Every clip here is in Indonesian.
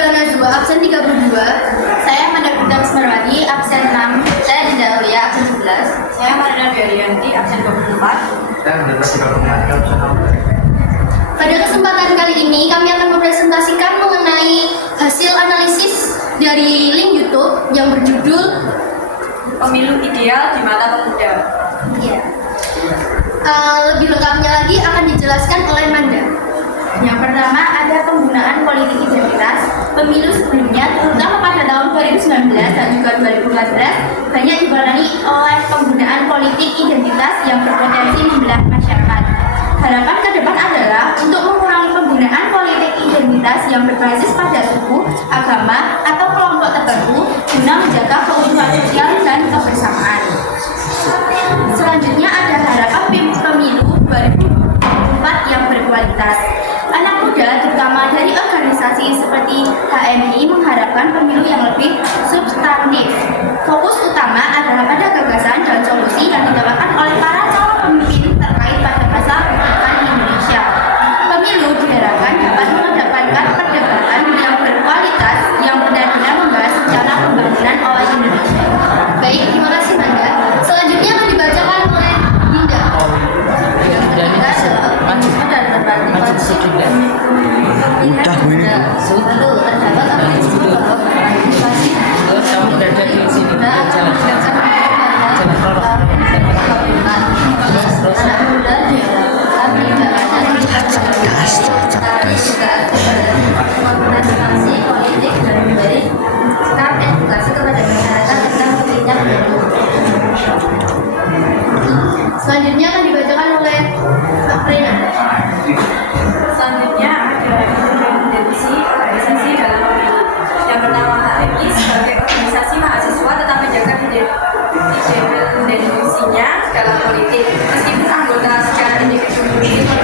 Nabila Najwa, absen 32. Saya Amanda Bintang Semarwati, absen 6. Saya Dinda Aulia, absen 11. Saya Marina Biarianti, absen 24. Dan absen 6. Pada kesempatan kali ini kami akan mempresentasikan mengenai hasil analisis dari link YouTube yang berjudul Pemilu Ideal di Mata Pemuda. Ya. Lebih lengkapnya lagi akan dijelaskan oleh Manda. Yang pertama ada penggunaan politik identitas. Pemilu sebelumnya, terutama pada tahun 2019 dan juga 2014, banyak diwarnai oleh penggunaan politik identitas yang berpotensi membelah masyarakat. Harapan ke depan adalah untuk mengurangi penggunaan politik identitas yang berbasis pada suku, agama, atau kelompok tertentu guna menjaga keutuhan sosial dan kebersamaan. Selanjutnya ada harapan pemilu 2024 yang berkualitas. Anak muda, terutama dari organisasi seperti HMI, mengharapkan pemilu yang lebih substantif. Fokus utama adalah pada gagasan dan solusi yang ditawarkan oleh para calon pemimpin terkait pada masa mendatang Indonesia. Pemilu diharapkan dapat mengedepankan perdebatan yang berkualitas yang benar-benar membahas rencana pembangunan oleh Indonesia. Baik, terima kasih Manda. Selanjutnya akan dibacakan oleh Dinda. Udah Bu ini. Lalu terdapat apa yang disebut partisipasi. Kamu udah ada di sini. Jalan Anak muda diharapkan tidak ada partisipasi politik dan memberikan edukasi kepada masyarakat tentang pentingnya pemilu. Selanjutnya akan dibacakan oleh Mbak Rena. Selanjutnya ada organisasi dalam pemilu. Yang pertama HMI sebagai organisasi mahasiswa tetap menjaga independensinya dalam politik. Meskipun anggota secara individu memiliki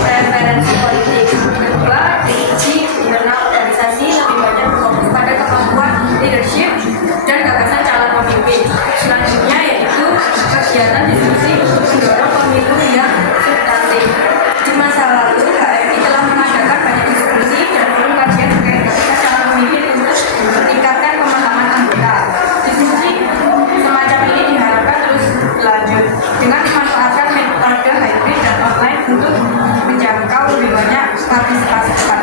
preferensi politik. Kedua, diuji internal organisasi lebih banyak berfokus pada kemampuan leadership dan gagasan calon pemimpin. Selanjutnya yaitu kegiatan diskusi untuk mendorong pemilu yang substantif. Di masa lalu, HMI telah mengadakan banyak diskusi dan forum kajian terkait gagasan calon pemimpin untuk meningkatkan pemahaman anggota. Diskusi semacam ini diharapkan terus berlanjut dengan memanfaatkan metode hybrid dan online untuk menjangkau lebih banyak partisipasi cepat.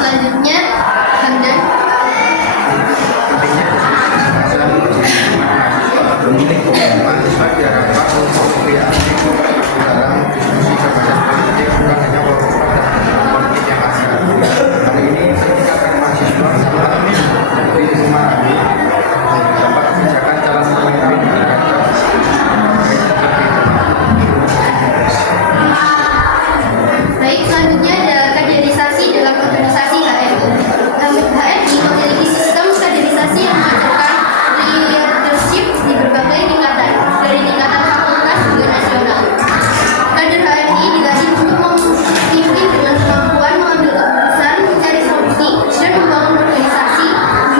Selanjutnya, Hamdan. Pemilik mahasiswa diharapkan untuk berkreasi dalam diskusi gagasan politik bukan hanya politik yang asli. Kali ini ketika mahasiswa di memahami dapat kebijakan calon pemimpin Baik, selanjutnya ada kaderisasi dalam organisasi HMI. HMI memiliki sistem kaderisasi yang mengajarkan leadership di berbagai tingkatan, dari tingkatan fakultas hingga nasional. Kader HMI dilatih untuk memimpin dengan kemampuan mengambil keputusan, mencari solusi, dan membangun organisasi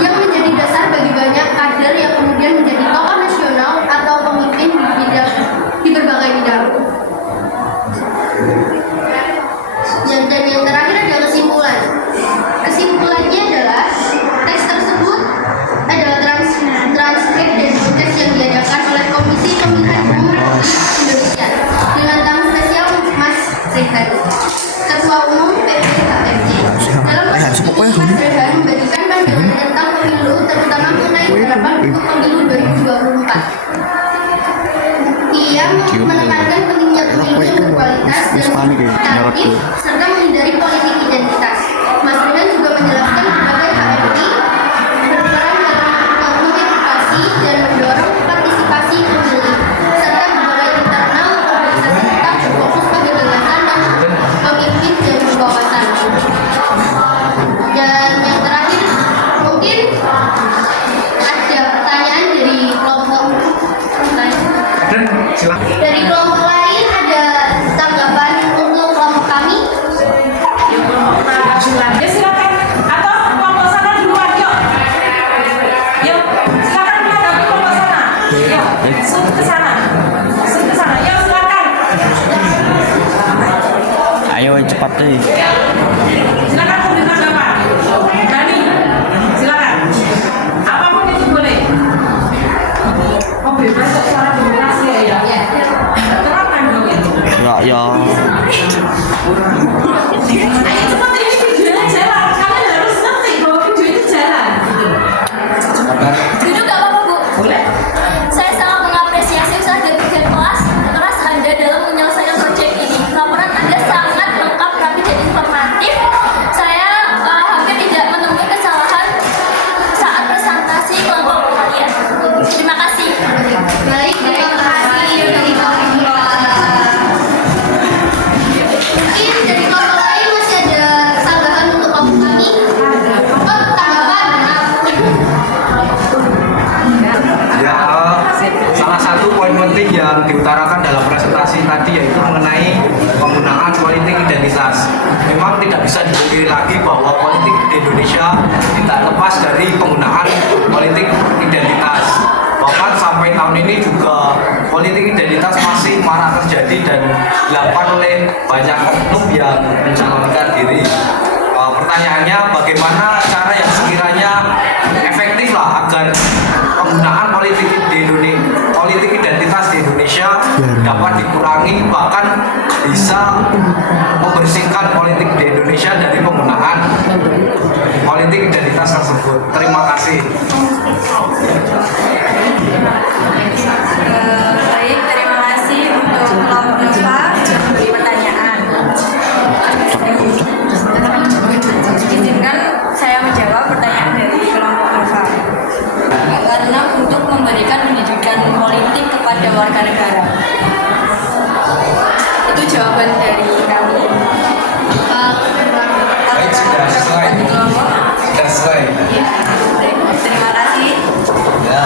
yang menjadi dasar bagi banyak kader yang kemudian menjadi tokoh nasional atau pemimpin di berbagai bidang. Dan yang terakhir adalah kesimpulan. Kesimpulannya adalah teks tersebut adalah transkrip dari teks yang diadakan oleh Komisi Pemilihan Umum Indonesia dengan tamu spesial Mas Rehan, Ketua Umum PPHMI. Dalam proses ini Mas Rehan membagikan pandangan tentang pemilu, terutama mengenai harapan untuk pemilu 2024. Ia menekankan pentingnya pemilu yang berkualitas dan substantif serta menghindari politik identitas. Mas Rehan juga menjelaskan berbagai HMI berperan dalam mengedukasi dan mendorong partisipasi pemilih serta berbagai internal organisasi tetap berfokus pada gagasan dan pemimpin dan wawasan. Dan yang terakhir mungkin ada pertanyaan dari kelompok lain. Dari kelompok lain ada tanggapan untuk kelompok kami? Ya silakan. Atau kelompok sana duluan, yuk. Yuk, silakan menghadapi kelompok sana. Yuk, zoom ke sana. Zoom ke sana. Yuk, silakan. Ayo cepat deh. bisa dipungkiri lagi bahwa politik di Indonesia tidak lepas dari penggunaan politik identitas. Bahkan sampai tahun ini juga politik identitas masih marak terjadi dan dilakukan oleh banyak oknum yang mencalonkan diri. Pertanyaannya, bagaimana cara yang sekiranya efektif lah agar penggunaan politik identitas di Indonesia dapat dikurangi, bahkan bisa membersihkan politik di Indonesia dari penggunaan politik identitas tersebut. Terima kasih. Baik, terima kasih untuk kelompok Nova memberi pertanyaan. Izinkan saya menjawab pertanyaan dari kelompok Nova. Karena untuk memberikan pendidikan politik kepada warga negara. Itu jawaban dari kami. Baik, sudah sesuai. Sudah sesuai. Terima kasih. Ya.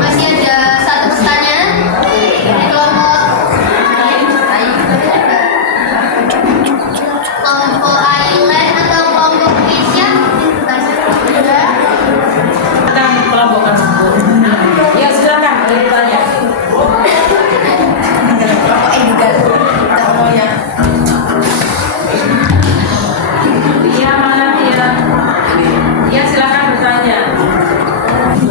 Masih ada satu pertanyaan dari kelompok Island atau kelompok Asia. Kita kelompok ya silakan bertanya. Kelompok Edugan. Semuanya. Iya mana dia? Ya silakan bertanya.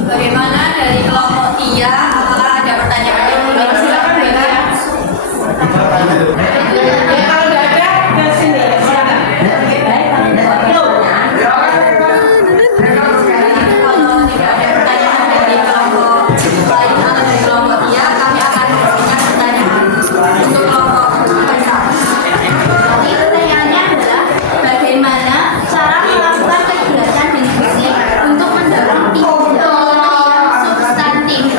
Bagaimana dari kelompok Tia? Apakah ada pertanyaan? Silakan ya. Ya kalau nggak ada ke sini. Silakan. Kalau tidak ada pertanyaan dari kelompok lain atau dari kelompok Tia, kami akan memberikan pertanyaan untuk kelompok Faisal. Jadi pertanyaannya adalah bagaimana cara melakukan kegiatan diskusi untuk mendorong otonomi yang substantif.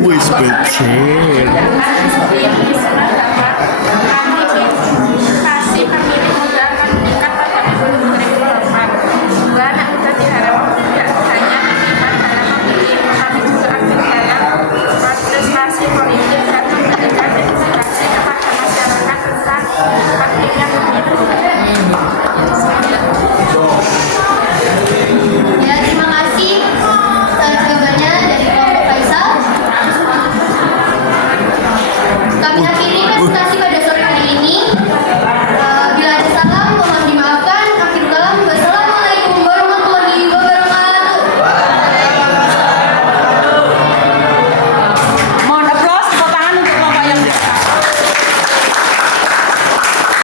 Wis becek. Jangan diskusi yang dapat